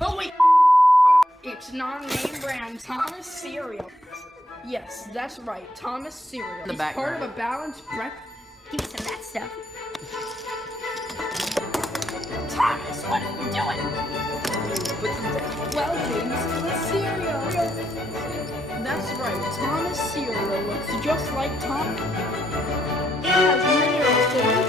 Oh wait! It's not a name brand, Thomas Cereal. Yes, that's right, Thomas Cereal. It's part of a balanced breakfast. Give me some of that stuff. Thomas, what are you doing? Well, James, it's cereal. That's right, Thomas Cereal looks just like Tom. It has minerals